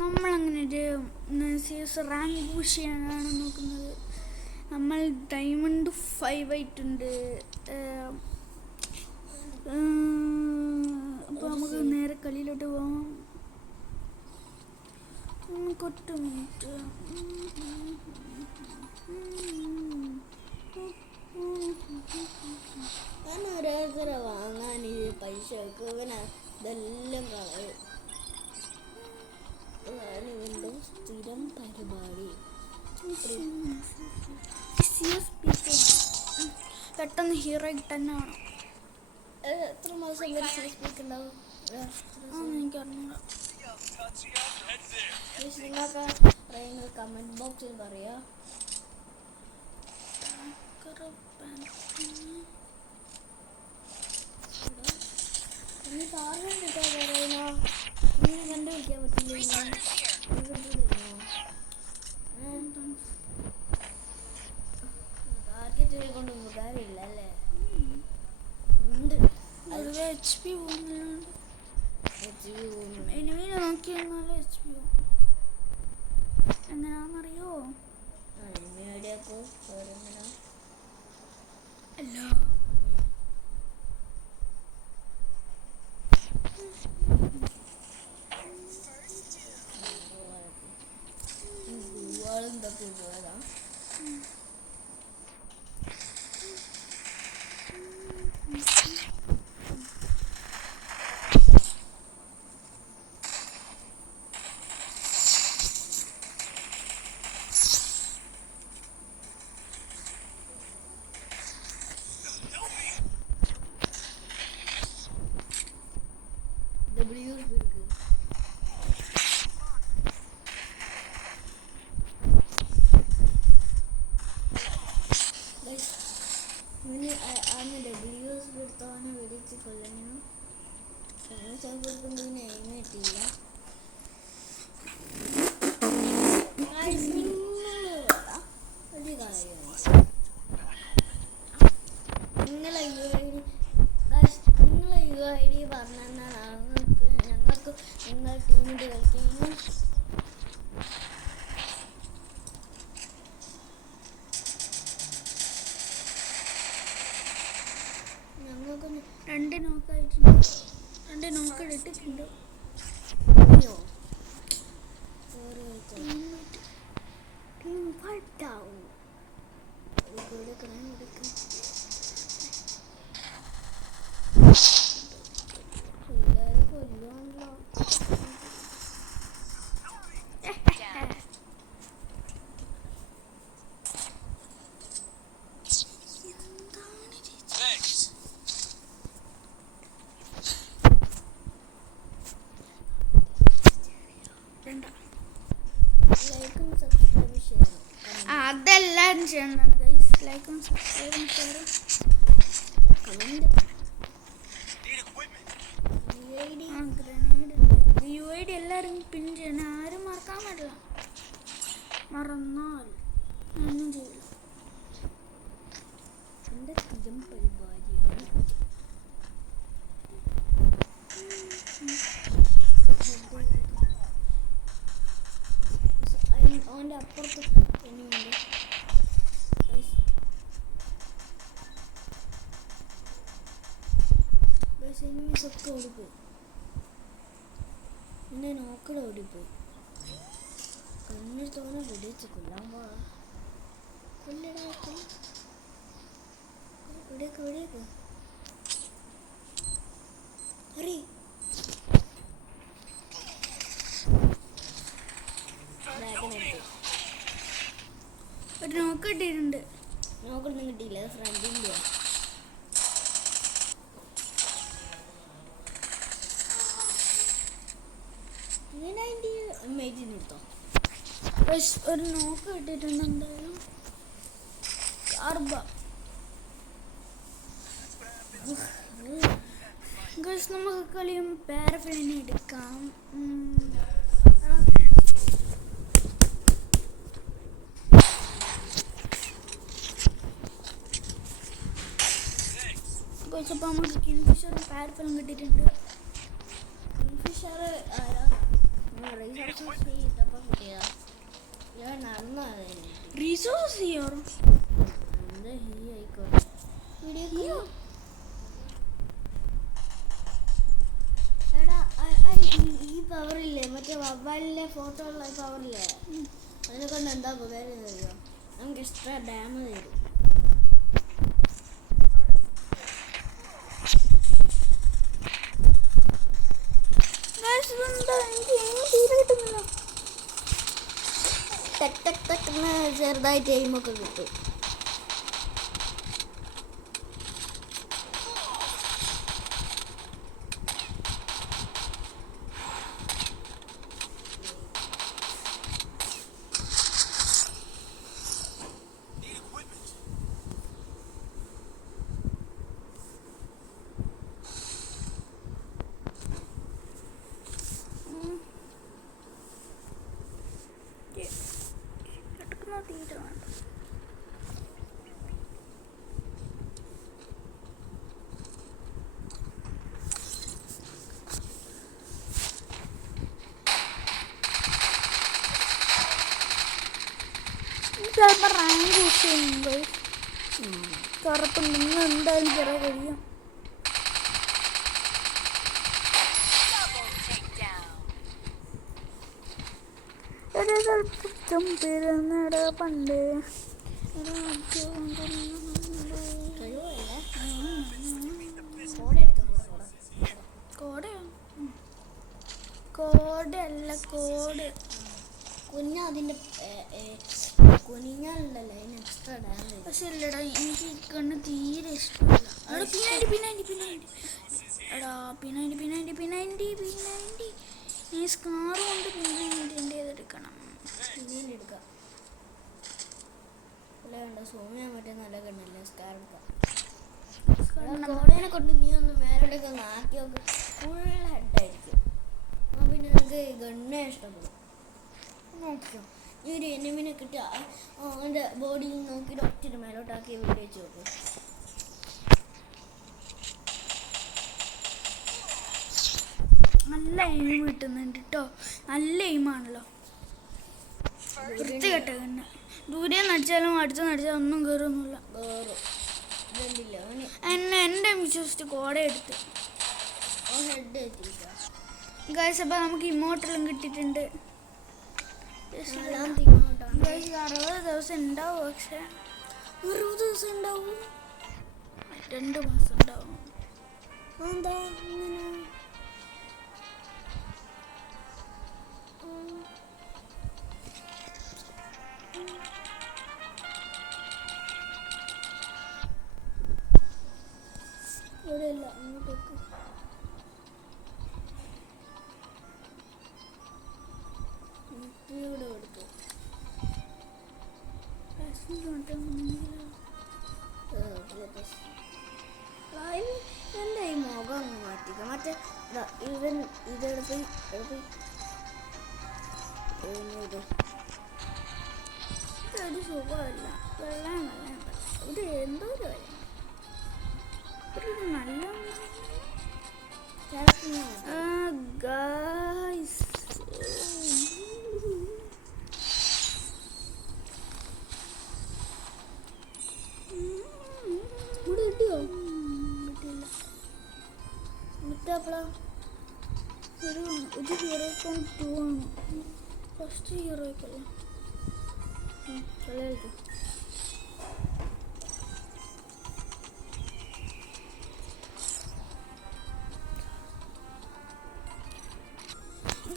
നമ്മളങ്ങനെ ഒരു CS rank push ചെയ്യാനാണ് നോക്കുന്നത്. നമ്മൾ ഡയമണ്ട് 5 ആയിട്ടുണ്ട്. അപ്പോൾ നമുക്ക് നേരെ കളിയിലോട്ട് പോകാം. കൊട്ടു മിനിറ്റ് ഞാൻ ഓരോരുത്തര വാങ്ങാൻ പൈസ വെക്കും, ഇതെല്ലാം കളയും. ഇവൻ്റെ സ്ഥിരം പരിപാടി. പെട്ടെന്ന് ഹീറോ തന്നെ വേണം. എത്ര മാസം വരെ CSP ഉണ്ടാവും? എനിക്കറിഞ്ഞൂടാ. നിങ്ങൾക്ക് കമൻറ്റ് ബോക്സിൽ പറയാം. നീ പറഞ്ഞിട്ടാ പറയുന്ന ഇങ്ങനെ കണ്ടുപിടിക്കാൻ പറ്റില്ല. ടാർഗറ്റിനെ കൊണ്ട് ഉപകാരമില്ല അല്ലേ? ഉണ്ട്. HP പോകുന്നില്ല. എനിമീനെ നോക്കി വന്നാലും HP പോകും. എങ്ങനെയാണെന്നറിയോ? എനിമിയുടെയൊക്കെ ഓരോങ്ങനെ അല്ല തപ്പി പോയതാ. എടുത്തവനെ വെടിച്ച് കൊല്ലണം. കൊടുക്കുന്നതിന് എഴുന്നേറ്റില്ല. ഒരു കാര്യം, നിങ്ങളെ UID പറഞ്ഞാൽ ഞങ്ങൾക്ക് നിങ്ങൾ ടീമിൽ കളിക്കുന്നു. രണ്ട് നോക്കായിട്ടുണ്ട്. രണ്ട് നോക്ക് ഇട്ടിട്ടുണ്ട്. അതെല്ലാവരും ചെയ്യേണ്ടതാണ് ഗൈസ്. ലൈക്കും സബ്സ്ക്രൈബും ഷെയറും കമൻറ്റ്. ഗ്രനേഡ് UID എല്ലാവരും പിൻ ചെയ്യണം. ആരും മറക്കാൻ പറ്റില്ല. മറന്നാൽ ഒന്നും ചെയ്യില്ല. എൻ്റെ സ്ഥിരം പരിപാടിയാണ്. അവൻ്റെ അപ്പുറത്ത് തന്നെയുണ്ട്. എനിമീസൊക്കെ ഓടിപ്പോയി. എൻ്റെ നോക്കട ഓടിപ്പോയി. കണ്ണിൽ തോന്നെ വെടിച്ച് കൊല്ലാൻ പോവാ. കൊല്ലടാ വെടിയൊക്കെ അറി ഒരു നോക്ക് കിട്ടിയിട്ടുണ്ട്. നോക്കൊന്നും കിട്ടിയില്ല. ഫ്രണ്ടിൻ്റെ എടുത്തോ. ഒരു നോക്ക് കിട്ടിയിട്ടുണ്ട്. എന്തായാലും കാർബ ഗൈസ് നമുക്ക് കളിയും പാരഫിലിനെ എടുക്കാം. ഗൈസ് അപ്പോൾ നമുക്ക് കിങ്ഫിഷറും പാരഫിലും കിട്ടിയിട്ടുണ്ട്. കിങ്ഫിഷർ ആരാ? റിസോഴ്സസ് ചെയ്തപ്പോൾ കിട്ടിയതാ. ഞാൻ നടന്നത് റിസോഴ്സ് ചെയ്യാറ് എന്താ ഹീ ആയിക്കോട്ടെ. വീഡിയോ എടാ ഈ പവറില്ലേ, മറ്റേ മൊബൈലിലെ ഫോട്ടോ ഉള്ള പവറില്ലേ, അതിനെ കൊണ്ട് എന്താ ഉപകാരം അറിയോ? നമുക്ക് എക്സ്ട്രാ ഡാം തരും. ടെക് ടെക് ടെക് ചെറുതായിട്ട് എയിമൊക്കെ കിട്ടും. തീരെ വേണ്ട. ചിലപ്പോൾ റാങ്ക് യൂസ് ചെയ്യുമ്പോൾ തുറപ്പുണ്ടെങ്കിൽ എന്തായാലും ചെറിയ കഴിയും. പിറന്നട പണ്ട് കോടല്ല കോട് കുഞ്ഞ അതിന്റെ കുനിഞ്ഞാലുണ്ടല്ലോ അതിന് എക്സ്ട്രാ ഡാമേജ്. പക്ഷെ ഇല്ലടാ, എനിക്ക് കണ്ണ് തീരെ ഇഷ്ടമല്ല. ഈ സ്കാർ കൊണ്ട് പിന്നെ എടുക്കണം. പിന്നീട് എടുക്കാം. അല്ല കണ്ടോ, സോമിയാൻ പറ്റിയ നല്ല കണ്ണല്ലേ സ്കാർ എടുക്കാം. കോടേനെ കൊണ്ട് നീ ഒന്ന് മേലോട്ടൊക്കെ ഒന്ന് ആക്കി നോക്ക്, ഫുൾ ഹെഡായിരിക്കും. ആ പിന്നെ നമുക്ക് ഗണ്ണേ ഇഷ്ടപ്പെടും. നോക്കിയോ, ഈ ഒരു എനിമിനെ കിട്ടിയ അവൻ്റെ ബോഡി നോക്കി ഒറ്റ മേലോട്ടാക്കി വീട് വെച്ച് നോക്കും. നല്ല എയിം കിട്ടുന്നുണ്ട് കേട്ടോ, നല്ല എയിമാണല്ലോ. വൃത്തികെട്ട കണ്ണ്, ദൂരെ നടിച്ചാലും അടുത്ത് നടിച്ചാലും ഒന്നും കയറൊന്നുമില്ല. എൻ്റെ വിശ്വസിച്ച് കോട എടുത്ത് ഗൈസ്. അപ്പം നമുക്ക് ഇമോട്ടെല്ലാം കിട്ടിയിട്ടുണ്ട്. 60 ദിവസം ഉണ്ടാവും. പക്ഷെ 60 ദിവസം ഉണ്ടാവും, 2 മാസം ഉണ്ടാവും. എന്താ ഇവിടെയല്ല, അങ്ങോട്ടേക്ക് ഇവിടെ കൊടുത്തു. എൻ്റെ ഈ മുഖം ഒന്ന് മാറ്റിക്കാം. മറ്റേ ഇവൻ ഇതെടുത്ത് ഇതൊരു സുഖമല്ല, വെള്ളം നല്ല ഇത് എന്തോ ഒരു കാര്യം. ഒരു നല്ല ഗായ്സ് ഇവിടെ കിട്ടിയോ? കിട്ടിയില്ല. വിട്ടപ്പോഴാ ഒരു 0.2 ആണ് ഫസ്റ്റ് ഹീറോയ്ക്കല്ല. കളിയായിരിക്കും.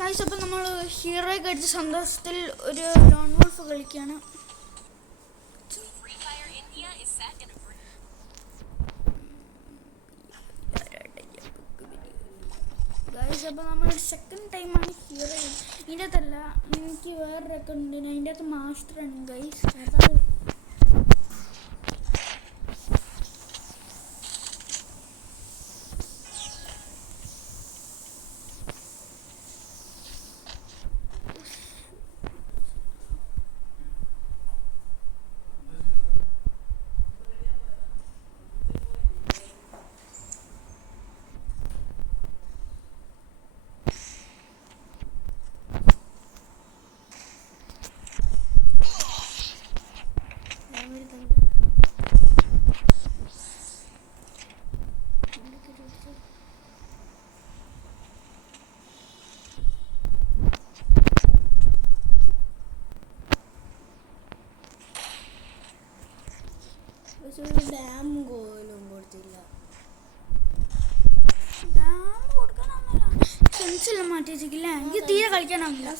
ഗൈസ്, അപ്പം നമ്മൾ ഹീറോയ്ക്ക് അടിച്ച സന്തോഷത്തിൽ ഒരു ലോൺ വോൾഫ് കളിക്കുകയാണ്. ഗൈസ്, അപ്പം നമ്മൾ സെക്കൻഡ് ടൈമാണ് ഹീറോ. ഇതിൻ്റെ അകത്തല്ല, എനിക്ക് വേറൊരു അക്കൗണ്ട് ഉണ്ട്, അതിൻ്റെ അകത്ത് മാസ്റ്ററാണ് ഗൈസ്. പോലും കൊടുത്തില്ല. ഡാം കൊടുക്കാനാവുന്നില്ല. സെൻസെല്ലാം മാറ്റി വെച്ചിട്ടില്ല. എനിക്ക് തീരെ കളിക്കാനാവില്ല.